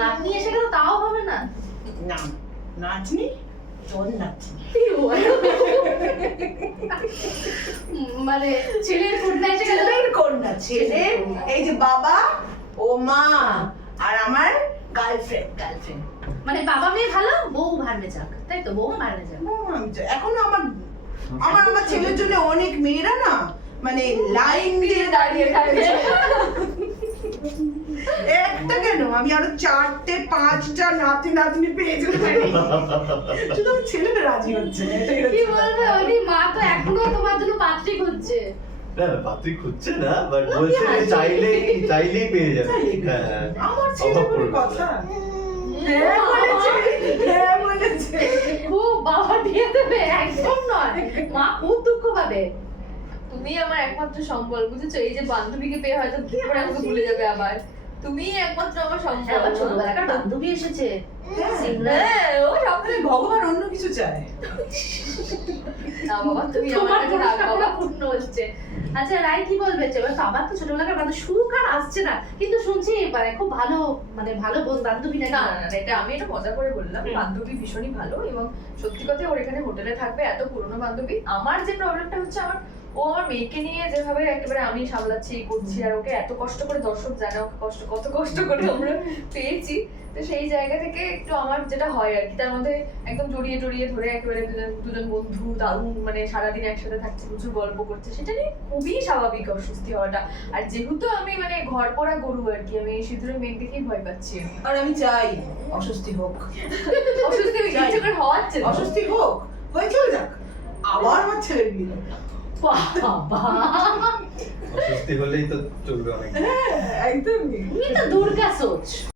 নাতনি এসে গেল তাও হবে না? না, নাচনি তোর নাচনি। মানে ছেলের কন্যা এসে গেল। ছেলের কন্যা, ছেলে এই যে বাবা ও মা আর আমার গার্লফ্রেন্ড। মানে বাবা মেয়ে ভালো, বউ ভাড়বে যাক, তাই তো? বউ ভাড়বে যাক। এখন আমার ছেলের জন্য অনেক মেয়েরা না মানে লাইন দিয়ে দাঁড়িয়ে থাকে। একটা কেন, আমি আরো 4টে 5টা নাতনি পেয়ে যেতে পারি। শুধু আমার ছেলেটা রাজি হচ্ছে না, এটাই কি হচ্ছে বলবে, ওই মা তো এখনো তোমার জন্য পাত্রী খুঁজছে। না না, পাত্রী খুঁজছে না, বাট বলছে যে চাইলেই পেয়ে যাবে। হ্যাঁ, আমার ছেলে বলে কথা। হ্যাঁ বলেছে। খুব বাবা দিয়ে দেবে, একদম নয়। মা খুব দুঃখ পাবে। তুমি আমার একমাত্র সম্বল, বুঝেছো? এই যে বান্ধবীকে পেয়ে হয়তো পরে আমাকে ভুলে যাবে আবার। তুমি একমাত্র আমার সম্বল। আমার ছোটবেলাকার বান্ধবী এসেছে। হ্যাঁ, ও সবথেকে ভগবান অন্য কিছু চায়। না বাবা, তুমি আমার তোমার কাছে রাগ বাবা। পূর্ণ হচ্ছে। আচ্ছা রাই কি বলবে? এবার বাবার তো ছোটবেলাকার বান্ধব, সুখ আর আসছে না, কিন্তু শুনছি মানে খুব ভালো, মানে ভালো বান্ধবী নাকি? না না না, এটা আমি এটা মজা করে বললাম। বান্ধবী ভীষণই ভালো, এবং সত্যি কথা ওর এখানে হোটেলে থাকবে এত পুরনো বান্ধবী। আমার যে প্রবলেমটা হচ্ছে, ও আমার মেয়েকে নিয়ে যেভাবে একেবারে আমি সামলাচ্ছি করছি, আর ওকে এত কষ্ট করে, দর্শক জানে ওকে কত কষ্ট করে আমরা পেয়েছি, তো সেই জায়গা থেকে একটু আমার যেটা হয় আর কি, তার মধ্যে একদম জড়িয়ে ধরে একেবারে দুজন বন্ধু দারুণ, মানে সারাদিন একসাথে থাকছে, প্রচুর গল্প করছে, সেটা নিয়ে খুবই স্বাভাবিক অস্বস্তি হওয়াটা। আর যেহেতু আমি মানে ঘর পড়া গরু আর কি, আমি সিঁদুরের মেঘ দেখেই ভয় পাচ্ছি। আর আমি চাই অস্বস্তি হোক, অস্বস্তি ইচ্ছে করে হওয়াচ্ছে না। অস্বস্তি হোক, হয়ে চলে যাক, আবার আমার ছেলের বিয়ে। বাবা অস্বস্তি হলেই তো চলবে অনেক। হ্যাঁ একদমই। তুমি তো দুর্গা সোচ।